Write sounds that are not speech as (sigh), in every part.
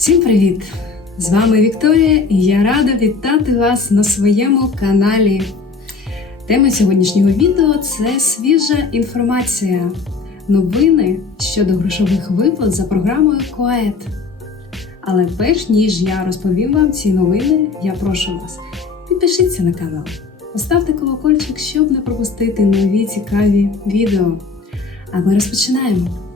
Всім привіт! З вами Вікторія і я рада вітати вас на своєму каналі. Тема сьогоднішнього відео це свіжа інформація, новини щодо грошових виплат за програмою КОЕТ. Але перш ніж я розповім вам ці новини, я прошу вас, підпишіться на канал, поставте колокольчик, щоб не пропустити нові цікаві відео. А ми розпочинаємо.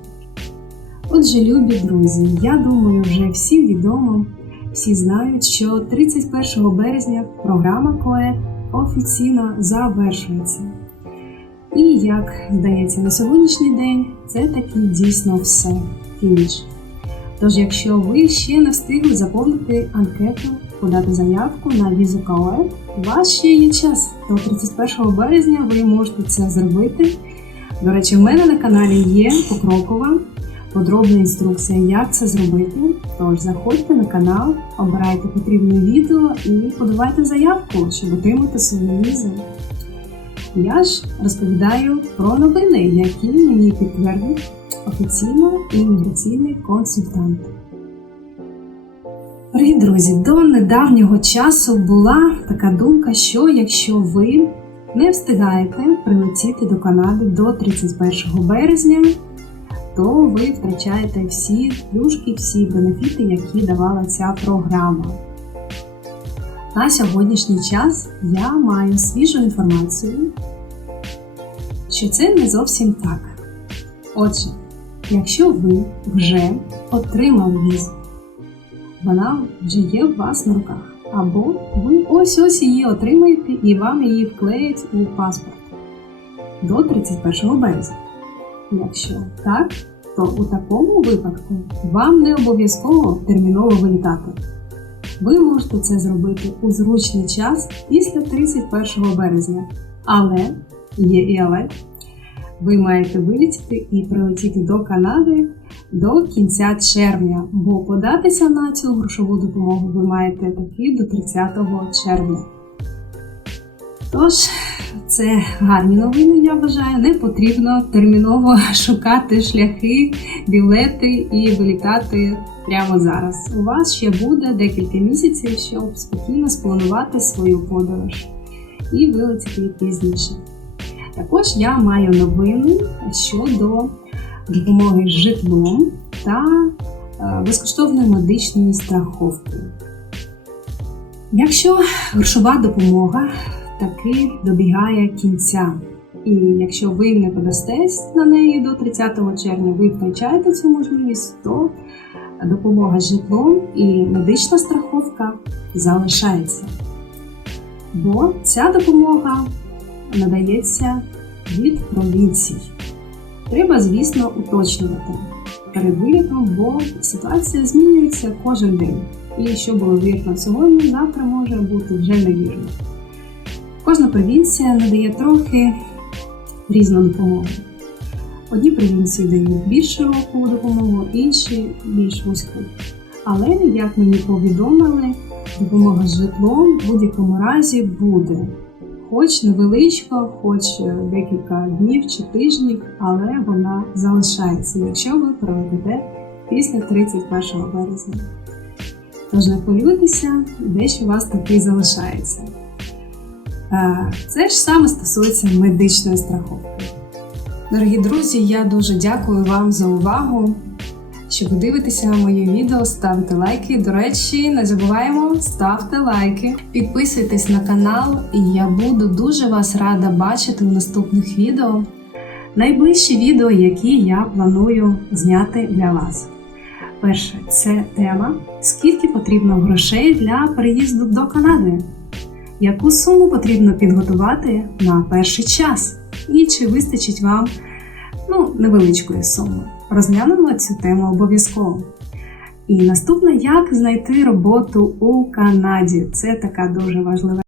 Отже, любі друзі, я думаю, вже всім відомо, всі знають, що 31 березня програма КОЕ офіційно завершується. І як здається, на сьогоднішній день це таки дійсно все фініш. Тож, якщо ви ще не встигли заповнити анкету, подати заявку на візу КОЕ, у вас ще є час. До 31 березня ви можете це зробити. До речі, в мене на каналі є покрокова подробна інструкція, як це зробити. Тож заходьте на канал, обирайте потрібне відео і подавайте заявку, щоб отримати свою візу. Я ж розповідаю про новини, які мені підтвердив офіційно імміграційний консультант. Привіт, друзі! До недавнього часу була така думка, що якщо ви не встигаєте прилетіти до Канади до 31 березня, то ви втрачаєте всі плюшки, всі бенефіти, які давала ця програма. На сьогоднішній час я маю свіжу інформацію, що це не зовсім так. Отже, якщо ви вже отримали візу, вона вже є у вас на руках, або ви ось-ось її отримаєте і вам її вклеять у паспорт до 31 березня. Якщо так, то у такому випадку вам не обов'язково терміново вилітати. Ви можете це зробити у зручний час після 31 березня. Але є і але. Ви маєте вилітіти і прилетіти до Канади до кінця червня, бо податися на цю грошову допомогу ви маєте таки до 30 червня. Тож, це гарні новини, я вважаю. Не потрібно терміново (laughs) шукати шляхи, білети і вилітати прямо зараз. У вас ще буде декілька місяців, щоб спокійно спланувати свою подорож і вилетіти пізніше. Також я маю новини щодо допомоги з житлом та е, безкоштовної медичної страховки. Якщо грошова допомога таки добігає кінця. І якщо ви не подастесь на неї до 30 червня, ви втрачаєте цю можливість, то допомога житлом і медична страховка залишається. Бо ця допомога надається від провінцій. Треба, звісно, уточнювати перед вилітом, бо ситуація змінюється кожен день. І що було вірно сьогодні, завтра може бути вже невірно. Кожна провінція надає трохи різну допомогу. Одні провінції дають більш широку допомогу, інші більш вузьку. Але, як мені повідомили, допомога з житлом в будь-якому разі буде. Хоч невеличко, хоч декілька днів чи тижнів, але вона залишається, якщо ви прилетите після 31 березня. Тож не хвилюйтеся, дещо у вас таки залишається. Це ж саме стосується медичної страховки. Дорогі друзі, я дуже дякую вам за увагу. Що ви дивитеся моє відео, ставте лайки. До речі, не забуваємо ставте лайки, підписуйтесь на канал, і я буду дуже вас рада бачити у наступних відео. Найближчі відео, які я планую зняти для вас. Перше, це тема, скільки потрібно грошей для переїзду до Канади яку суму потрібно підготувати на перший час, і чи вистачить вам ну, невеличкої суми. Розглянемо цю тему обов'язково. І наступне, як знайти роботу у Канаді. Це така дуже важлива